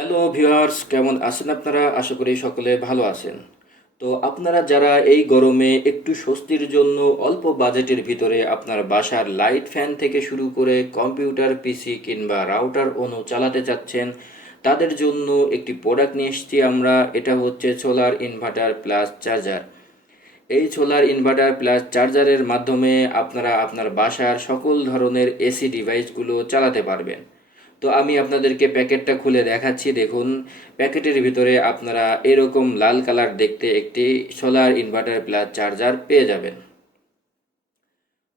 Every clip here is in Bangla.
হ্যালো ভিউয়ার্স, কেমন আছেন আপনারা? আশা করি সকলে ভালো আছেন। তো আপনারা যারা এই গরমে একটু স্বস্তির জন্য অল্প বাজেটের ভিতরে আপনার বাসার লাইট ফ্যান থেকে শুরু করে কম্পিউটার, পিসি কিংবা রাউটার অনু চালাতে চাচ্ছেন, তাদের জন্য একটি প্রোডাক্ট নিয়ে এসেছি আমরা। এটা হচ্ছে সোলার ইনভার্টার প্লাস চার্জার এই সোলার ইনভার্টার প্লাস চার্জারের মাধ্যমে আপনারা আপনার বাসার সকল ধরনের এসি ডিভাইসগুলো চালাতে পারবেন। তো আমি আপনাদেরকে প্যাকেটটা খুলে দেখাচ্ছি। দেখুন, প্যাকেটের ভিতরে আপনারা এরকম লাল কালার দেখতে একটি সোলার ইনভার্টার প্লাস চার্জার পেয়ে যাবেন।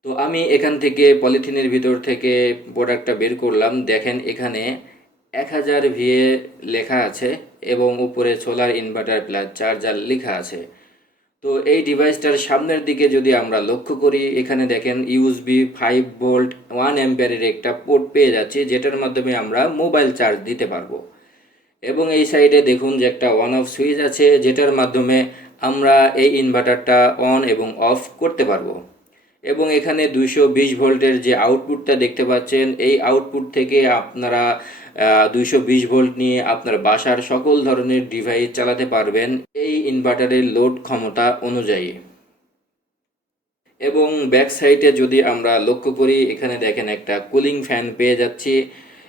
তো আমি এখান থেকে পলিথিনের ভিতর থেকে প্রোডাক্টটা বের করলাম। দেখেন, এখানে এক হাজার ভিএ লেখা আছে এবং উপরে সোলার ইনভার্টার প্লাস চার্জার লেখা আছে। তো এই ডিভাইসটার সামনের দিকে যদি আমরা লক্ষ্য করি, এখানে দেখেন ইউএসবি ফাইভ ভোল্ট ওয়ান অ্যাম্পিয়ারের একটা পোর্ট পেয়ে যাচ্ছি, যেটার মাধ্যমে আমরা মোবাইল চার্জ দিতে পারব। এবং এই সাইডে দেখুন যে একটা অন অফ সুইচ আছে, যেটার মাধ্যমে আমরা এই ইনভার্টারটা অন এবং অফ করতে পারব। এবং এখানে দুইশো বিশ ভোল্টের যে আউটপুটটা দেখতে পাচ্ছেন, এই আউটপুট থেকে আপনারা দুইশো বিশ ভোল্ট নিয়ে আপনার বাসার সকল ধরনের ডিভাইস চালাতে পারবেন এই ইনভার্টারের লোড ক্ষমতা অনুযায়ী। এবং ব্যাক সাইডে যদি আমরা লক্ষ্য করি, এখানে দেখেন একটা কুলিং ফ্যান পেয়ে যাচ্ছি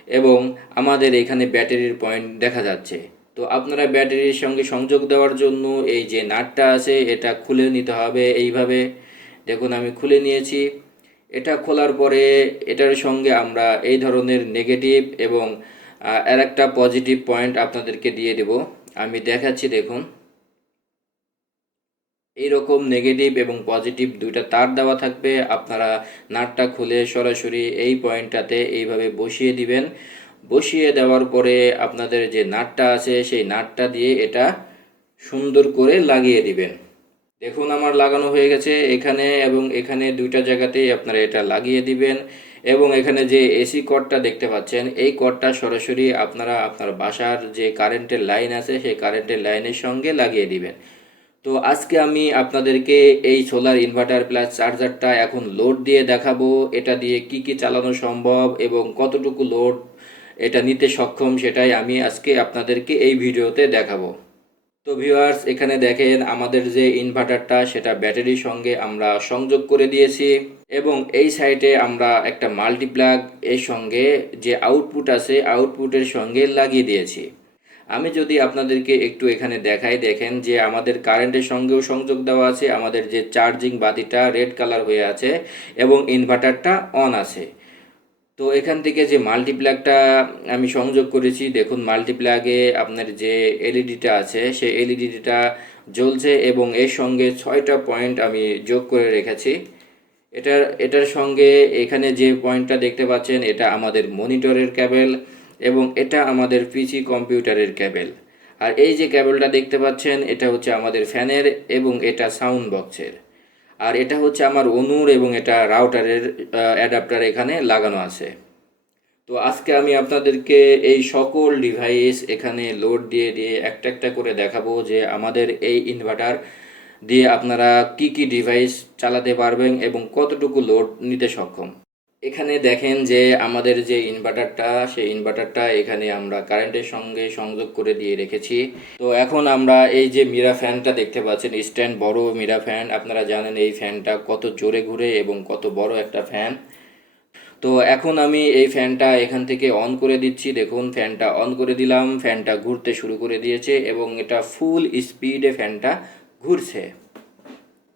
এবং আমাদের এখানে ব্যাটারির পয়েন্ট দেখা যাচ্ছে। তো আপনারা ব্যাটারির সঙ্গে সংযোগ দেওয়ার জন্য এই যে নাটটা আছে, এটা খুলে নিতে হবে এইভাবে। দেখুন, আমি খুলে নিয়েছি। এটা খোলার পরে এটার সঙ্গে আমরা এই ধরনের নেগেটিভ এবং আর একটা পজিটিভ পয়েন্ট আপনাদেরকে দিয়ে দেব। আমি দেখাচ্ছি, দেখুন। এইরকম নেগেটিভ এবং পজিটিভ দুইটা তার দেওয়া থাকবে। আপনারা নাটটা খুলে সরাসরি এই পয়েন্টটাতে এইভাবে বসিয়ে দিবেন। বসিয়ে দেওয়ার পরে আপনাদের যে নাটটা আছে, সেই নাটটা দিয়ে এটা সুন্দর করে লাগিয়ে দিবেন। দেখুন, আমার লাগানো হয়ে গেছে এখানে এবং এখানে দুইটা জায়গাতেই আপনারা এটা লাগিয়ে দিবেন এবং এখানে যে এসি কর্ডটা দেখতে পাচ্ছেন, এই কর্ডটা সরাসরি আপনারা আপনার বাসার যে কারেন্টের লাইন আছে সেই কারেন্টের লাইনের সঙ্গে লাগিয়ে দিবেন। তো আজকে আমি আপনাদেরকে এই সোলার ইনভার্টার প্লাস চার্জারটা এখন লোড দিয়ে দেখাবো, এটা দিয়ে কি কি চালানো সম্ভব এবং কতটুকু লোড এটা নিতে সক্ষম সেটাই আমি আজকে আপনাদেরকে এই ভিডিওতে দেখাবো। তো ভিউয়ার্স এখানে দেখেন আমাদের যে ইনভার্টারটা সেটা ব্যাটারির সঙ্গে আমরা সংযোগ করে দিয়েছি এবং এই সাইডে আমরা একটা মাল্টিপ্লাগ এর সঙ্গে যে আউটপুট আছে আউটপুটের সঙ্গে লাগিয়ে দিয়েছি। আমি যদি আপনাদেরকে একটু এখানে দেখাই, দেখেন যে আমাদের কারেন্টের সঙ্গেও সংযোগ দেওয়া আছে, আমাদের যে চার্জিং বাতিটা রেড কালার হয়ে আছে এবং ইনভার্টারটা অন আছে। তো এখান থেকে যে মাল্টিপ্লাগটা আমি সংযোগ করেছি, দেখুন মাল্টিপ্লাগে আপনার যে এলইডিটা আছে, সেই এলইডিটা জ্বলছে এবং এর সঙ্গে ছয়টা পয়েন্ট আমি যোগ করে রেখেছি। এটার এটার সঙ্গে এখানে যে পয়েন্টটা দেখতে পাচ্ছেন, এটা আমাদের মনিটরের ক্যাবেল এবং এটা আমাদের পিসি কম্পিউটারের ক্যাবেল আর এই যে ক্যাবেলটা দেখতে পাচ্ছেন, এটা হচ্ছে আমাদের ফ্যানের এবং এটা সাউন্ড বক্সের আর এটা হচ্ছে আমার অনুর এবং এটা রাউটারের অ্যাডাপ্টার এখানে লাগানো আছে। তো আজকে আমি আপনাদেরকে এই সকল ডিভাইস এখানে লোড দিয়ে দিয়ে একটা একটা করে দেখাবো যে আমাদের এই ইনভার্টার দিয়ে আপনারা কি কি ডিভাইস চালাতে পারবেন এবং কতটুকু লোড নিতে সক্ষম। এখানে দেখেন যে আমাদের যে ইনভার্টারটা সেই ইনভার্টারটা এখানে আমরা কারেন্টের সঙ্গে সংযোগ করে দিয়ে রেখেছি। তো এখন আমরা এই যে মিরা ফ্যানটা দেখতে পাচ্ছেন স্ট্যান্ড বড় মিরা ফ্যান আপনারা জানেন এই ফ্যানটা কত জোরে ঘুরে এবং কত বড় একটা ফ্যান তো এখন আমি এই ফ্যানটা এখান থেকে অন করে দিচ্ছি, দেখুন ফ্যানটা অন করে দিলাম ফ্যানটা ঘুরতে শুরু করে দিয়েছে এবং এটা ফুল স্পিডে ফ্যানটা ঘুরছে।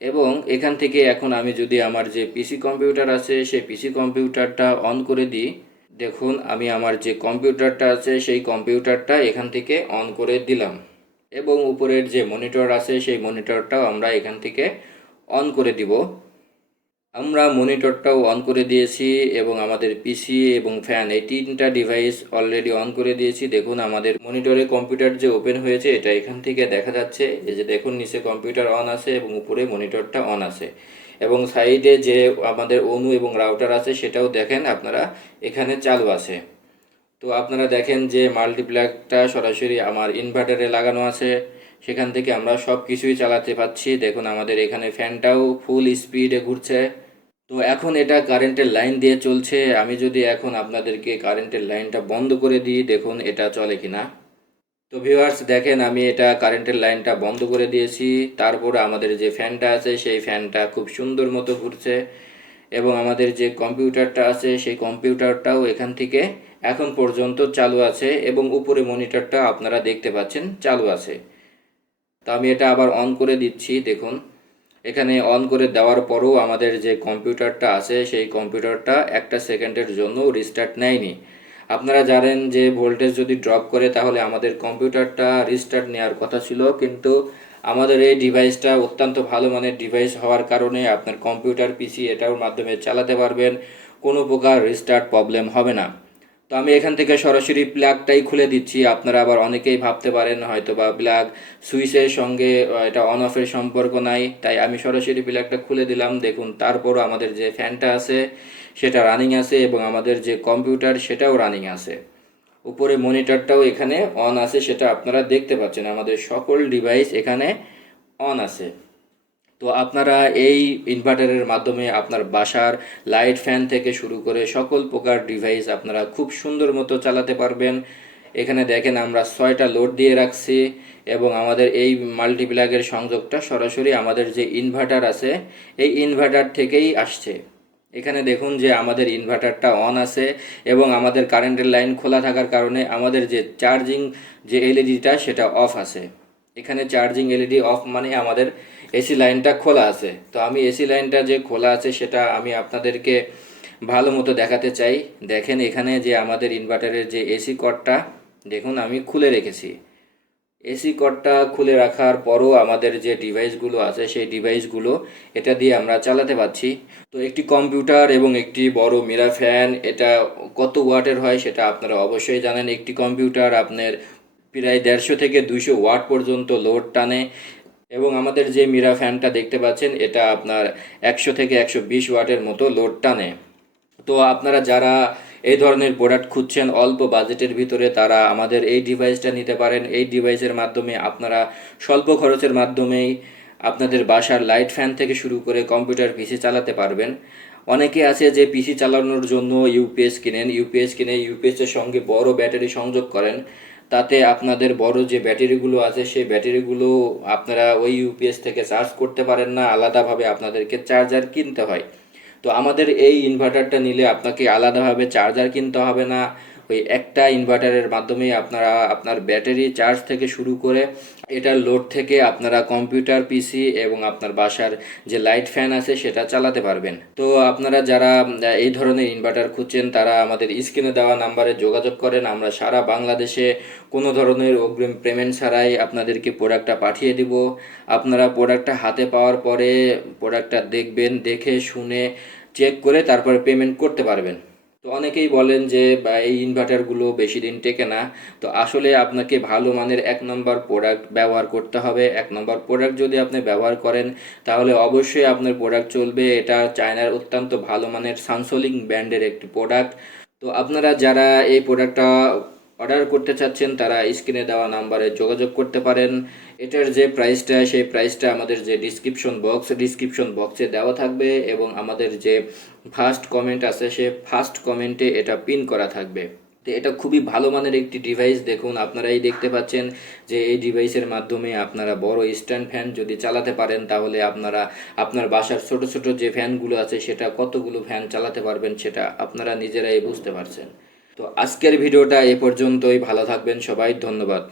এবং এখান থেকে এখন আমি যদি আমার যে পিসি কম্পিউটার আছে, সেই পিসি কম্পিউটারটা অন করে দিই। দেখুন, আমি আমার যে কম্পিউটারটা আছে, সেই কম্পিউটারটা এখান থেকে অন করে দিলাম। এবং উপরের যে মনিটর আছে, সেই মনিটরটাও আমরা এখান থেকে অন করে দিব। আমরা মনিটরটাও অন করে দিয়েছি এবং আমাদের পিসি এবং ফ্যান এই তিনটা ডিভাইস অলরেডি অন করে দিয়েছি। দেখুন, আমাদের মনিটরে কম্পিউটার যে ওপেন হয়েছে, এটা এখান থেকে দেখা যাচ্ছে। এই যে দেখুন, নিচে কম্পিউটার অন আছে এবং উপরে মনিটরটা অন আছে। এবং সাইডে যে আমাদের অনু এবং রাউটার আছে, সেটাও দেখেন, আপনারা এখানে চালু আছে। তো আপনারা দেখেন যে মাল্টিপ্লাগটা সরাসরি আমার ইনভার্টারে লাগানো আছে। সেখান থেকে আমরা সব কিছুই চালাতে পাচ্ছি দেখুন, আমাদের এখানে ফ্যানটাও ফুল স্পিডে ঘুরছে। তো এখন এটা কারেন্টের লাইন দিয়ে চলছে। আমি যদি এখন আপনাদেরকে কারেন্টের লাইনটা বন্ধ করে দিই, দেখুন এটা চলে কিনা। তো ভিউয়ার্স দেখেন আমি এটা কারেন্টের লাইনটা বন্ধ করে দিয়েছি। তারপর আমাদের যে ফ্যানটা আছে, সেই ফ্যানটা খুব সুন্দর মতো ঘুরছে এবং আমাদের যে কম্পিউটারটা আছে, সেই কম্পিউটারটাও এখান থেকে এখন পর্যন্ত চালু আছে এবং উপরে মনিটরটা আপনারা দেখতে পাচ্ছেন, চালু আছে। তো আমি এটা আবার অন করে দিচ্ছি, দেখুন। এখানে অন করে দেওয়ার পরও আমাদের যে কম্পিউটারটা আছে, সেই কম্পিউটারটা একটা সেকেন্ডের জন্য রিস্টার্ট নেয়নি। আপনারা জানেন যে ভোল্টেজ যদি ড্রপ করে, তাহলে আমাদের কম্পিউটারটা রিস্টার্ট নেওয়ার কথা ছিল। কিন্তু আমাদের এই ডিভাইসটা অত্যন্ত ভালো মানের ডিভাইস হওয়ার কারণে আপনার কম্পিউটার পিসি এটার মাধ্যমে চালাতে পারবেন। কোনো প্রকার রিস্টার্ট প্রবলেম হবে না। তো আমি এখান থেকে সরাসরি প্লাগটাই খুলে দিচ্ছি। আপনারা আবার অনেকেই ভাবতে পারেন হয়তো বা প্লাগ সুইচের সঙ্গে এটা অন অফের সম্পর্ক নাই। তাই আমি সরাসরি প্লাগটা খুলে দিলাম। দেখুন, তারপরও আমাদের যে ফ্যানটা আছে, সেটা রানিং আছে এবং আমাদের যে কম্পিউটার সেটাও রানিং আছে। উপরে মনিটরটাও এখানে অন আছে, সেটা আপনারা দেখতে পাচ্ছেন। আমাদের সকল ডিভাইস এখানে অন আছে। তো আপনারা এই ইনভার্টারের মাধ্যমে আপনার বাসার লাইট ফ্যান থেকে শুরু করে সকল প্রকার ডিভাইস আপনারা খুব সুন্দর মতো চালাতে পারবেন। এখানে দেখেন আমরা ছয়টা লোড দিয়ে রাখছি এবং আমাদের এই মাল্টিপ্লাগের সংযোগটা সরাসরি আমাদের যে ইনভার্টার আছে, এই ইনভার্টার থেকেই আসছে। এখানে দেখুন যে আমাদের ইনভার্টারটা অন আছে এবং আমাদের কারেন্টের লাইন খোলা থাকার কারণে আমাদের যে চার্জিং যে এলইডিটা সেটা অফ আছে। এখানে চার্জিং এলইডি অফ মানে আমাদের এসি লাইনটা খোলা আছে। তো আমি এসি লাইনটা যে খোলা আছে, সেটা আমি আপনাদেরকে ভালো মতো দেখাতে চাই। দেখেন এখানে যে আমাদের ইনভার্টারের যে এসি কর্ডটা দেখুন আমি খুলে রেখেছি। এসি কর্ডটা খুলে রাখার পরও আমাদের যে ডিভাইসগুলো আছে, সেই ডিভাইসগুলো এটা দিয়ে আমরা চালাতে পারছি। তো একটি কম্পিউটার এবং একটি বড় মিরা ফ্যান এটা কত ওয়াটের হয় সেটা আপনারা অবশ্যই জানেন। একটি কম্পিউটার আপনার প্রায় দেড়শো থেকে দুইশো ওয়াট পর্যন্ত লোড টানে। এবং আমাদের যে মিরা ফ্যানটা দেখতে পাচ্ছেন, এটা আপনার একশো থেকে একশো বিশ ওয়াটের মতো লোড টানে। তো আপনারা যারা এই ধরনের প্রোডাক্ট খুঁজছেন, অল্প বাজেটের ভিতরে তারা আমাদের এই ডিভাইসটা নিতে পারেন। এই ডিভাইসের মাধ্যমে আপনারা স্বল্প খরচের মাধ্যমেই আপনাদের বাসার লাইট ফ্যান থেকে শুরু করে কম্পিউটার পিসি চালাতে পারবেন। অনেকে আছে যে পিসি চালানোর জন্য ইউপিএস কিনেন। ইউপিএস কিনে ইউপিএসের সঙ্গে বড় ব্যাটারি সংযোগ করেন। তাতে আপনাদের বড় যে ব্যাটারিগুলো আছে, সেই ব্যাটারিগুলো আপনারা ওই ইউপিএস থেকে চার্জ করতে পারেন না। আলাদাভাবে আপনাদেরকে চার্জার কিনতে হয়। তো আমাদের এই ইনভার্টারটা নিলে আপনাকে আলাদাভাবে চার্জার কিনতে হবে না। ওই একটা ইনভার্টারের মাধ্যমে আপনারা আপনার ব্যাটারি চার্জ থেকে শুরু করে এটার লোড থেকে আপনারা কম্পিউটার পিসি এবং আপনার বাসার যে লাইট ফ্যান আছে সেটা চালাতে পারবেন। তো আপনারা যারা এই ধরনের ইনভার্টার খুঁজছেন, তারা আমাদের স্ক্রিনে দেওয়া নাম্বারে যোগাযোগ করেন। আমরা সারা বাংলাদেশে কোনো ধরনের অগ্রিম পেমেন্ট ছাড়াই আপনাদেরকে প্রোডাক্টটা পাঠিয়ে দিব। আপনারা প্রোডাক্টটা হাতে পাওয়ার পরে প্রোডাক্টটা দেখবেন, দেখে, শুনে চেক করে তারপরে পেমেন্ট করতে পারবেন। তো অনেকেই বলেন যে এই ইনভার্টারগুলো বেশি দিন টেকে না। তো আসলে আপনাকে ভালো মানের এক নম্বর প্রোডাক্ট ব্যবহার করতে হবে। এক নম্বর প্রোডাক্ট যদি আপনি ব্যবহার করেন, তাহলে অবশ্যই আপনার প্রোডাক্ট চলবে। এটা চায়নার অত্যন্ত ভালো মানের সানসোলিং ব্র্যান্ডের একটি প্রোডাক্ট তো আপনারা যারা এই প্রোডাক্টটা অর্ডার করতে চাচ্ছেন, তারা স্ক্রিনে দেওয়া নাম্বারে যোগাযোগ করতে পারেন। এটার যে প্রাইসটা সেই প্রাইসটা আমাদের যে ডিসক্রিপশন বক্স ডিসক্রিপশন বক্সে দেওয়া থাকবে এবং আমাদের যে ফার্স্ট কমেন্ট আছে, সে ফার্স্ট কমেন্টে এটা পিন করা থাকবে। তো এটা খুবই ভালো মানের একটি ডিভাইস দেখুন, আপনারাই দেখতে পাচ্ছেন যে এই ডিভাইসের মাধ্যমে আপনারা বড় স্ট্যান্ড ফ্যান যদি চালাতে পারেন, তাহলে আপনারা, আপনার বাসার ছোট ছোট যে ফ্যানগুলো আছে, সেটা কতগুলো ফ্যান চালাতে পারবেন, সেটা আপনারা নিজেরাই বুঝতে পারছেন। তো আজকের ভিডিওটা এ পর্যন্তই। ভালো থাকবেন সবাই ধন্যবাদ।